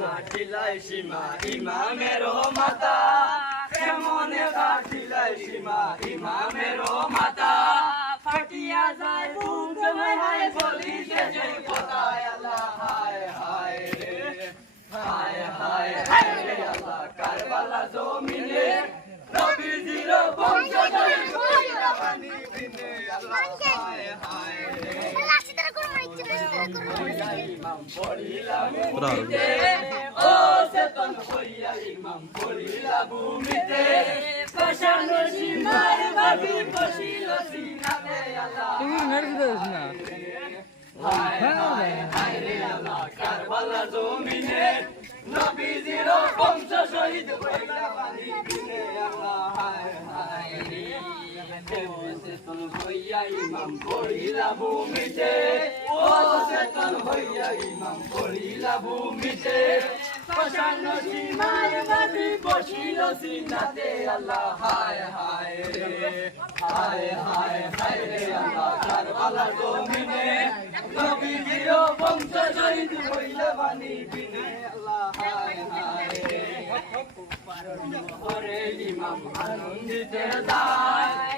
কাটিলাই সীমা ইমামের মাতা কেমনে কাটিলাই সীমা ইমামের মাতা ফাটিয়া যায় বুক জমায় হায় বলি যে কোথায় আল্লাহ হায় হায় রে হায় হায় হায় রে আল্লাহ কারবালা জমিনে নবীজির বংশ জয় কইরা পানি বিনে আল্লাহ হায় হায় রে ইমাম পড়িলা ভূমিতে ও চেতন হইয়া ইমাম পড়িলা ভূমিতে পাশানো সীমার ভাবি বসিল সিনাতে আল্লাহ হায় হায় হায় রে আল্লাহ কারবালা জমিনে নবীজির বংশ শহীদ হইলা পানি বিনে আল্লাহ হায় হায় রে চেতন হইয়া ইমাম পড়িলা ভূমিতে ও চেতন হইয়া ইমাম পড়িলা ভূমিতে পাশানো সীমার ভাবি বসিল সিনাতে আল্লাহ হায় হায় রে হায় হায় হায় রে আল্লাহ কারবালা জমিনে নবীজির বংশ শহীদ হইলা পানি বিনে আল্লাহ হায় হায় রে ওরে ইমাম আনন্দিতে যায়